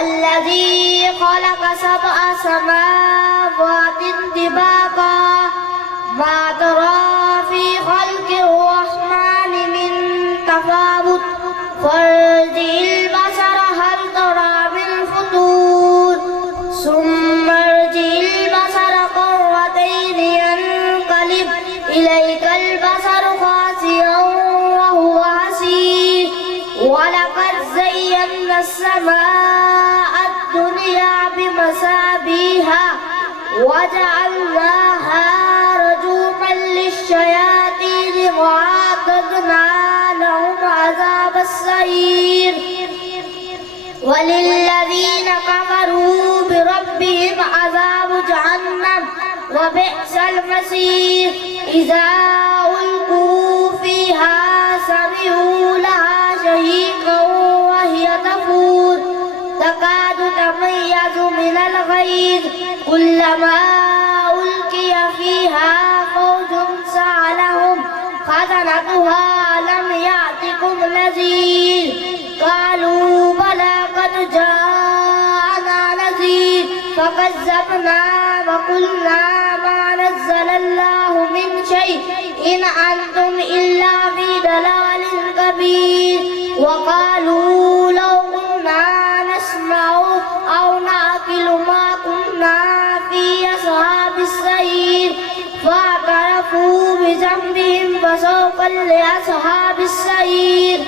الذي خلق سبع سماوات طباقا ما ترى في خلق الرحمن من تفاوت فارجع البصر هل ترى من فطور ثم ارجع البصر كرتين ينقلب إليك البصر خاسئا وهو حسير ولقد زينا السماء الدنيا بمصابيح وجعلناها رجوما للشياطين وأعتدنا لهم عذاب السعير وللذين كفروا بربهم عذاب جهنم وبئس المصير إذا ألقوا فيها سمعوا لها شهيقا وهي تفور تكاد تميز من الغيظ كلما ألقي فيها فوج سألهم خزنتها ألم يأتكم نذير قالوا بلى قد جاءنا نذير فكذبنا وقلنا ما نزل الله من شيء إن أنتم إلا في ضلال كبير وقالوا لو كنا نسمع أو نعقل ما كنا في أصحاب السعير فاعترفوا بذنبهم فسوقا لأصحاب السعير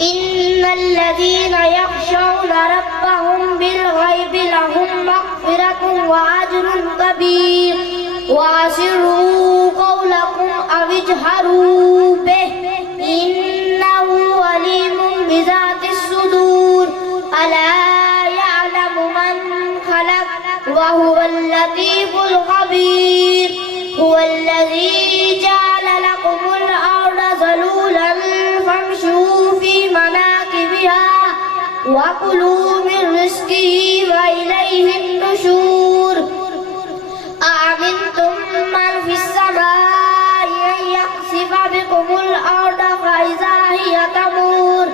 إن الذين يخشون ربهم بالغيب لهم مغفرة وأجر كبير وأسروا قولكم أو اجهروا به إنه عليم بذات الصدور ألا يعلم من خلق وهو اللطيف الخبير هو الذي جعل لكم الأرض ذلولا فامشوا في مناكبها وكلوا من رزقه وإليه النشور أأمنتم من في السماء أن يخسف بكم الأرض فإذا هي تمور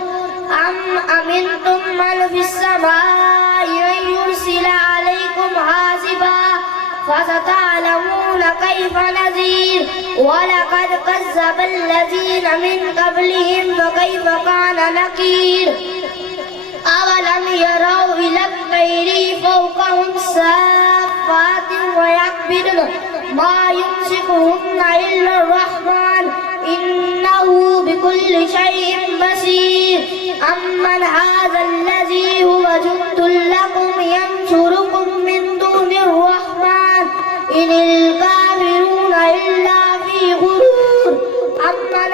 أم أمنتم من في السماء أن يرسل عليكم حاسبا فستعلمون كيف نذير ولقد كذب الذين من قبلهم فكيف كان نكير أولم يروا إلى الطير فوقهم صافات ويقبضن ما يمسكهن إلا الرحمن إنه بكل شيء بصير أمن هذا الذي هو جند لكم ينصركم من دون الرحمن إن الكافرون إلا في غرور أمن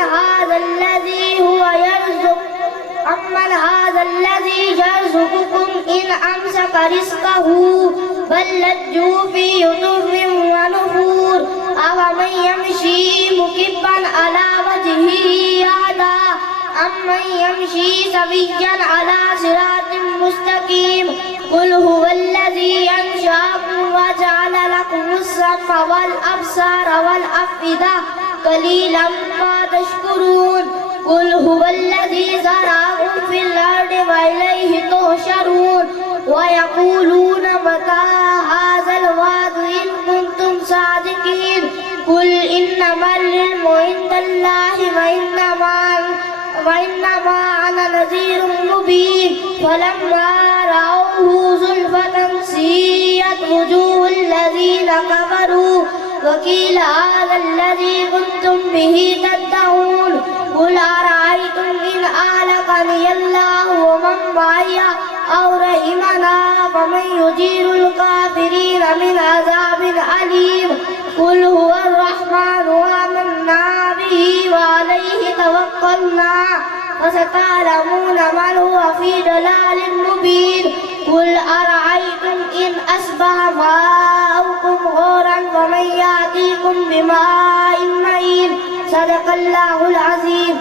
هذا الذي يرزقكم إن أمسك رزقه بل لجوا في عتو ونفور أفمن يمشي مكبا على وجهه أهدى أمن يمشي سويا على صراط مستقيم قل هو الذي أنشأكم وجعل لكم السمع والأبصار والأفئدة قليلا ما تشكرون قل هو الذي زرعكم في الأرض وإليه تحشرون ويقولون متى هذا الوعد إن كنتم صادقين قل إنما العلم عند الله وإنما أنا نذير مبين فلما رأوه زلفة سيئت وجوه الذين كفروا وقيل هذا الذي كنتم به تدعون قل أرأيتم إن أهلكني الله ومن معي أو رحمنا فمن يجير الكافرين من عذاب أليم قل هو الرحمن آمنا به وعليه توكلنا فستعلمون من هو في ضلال مبين قل أرأيتم إن بماء معين صدق الله العظيم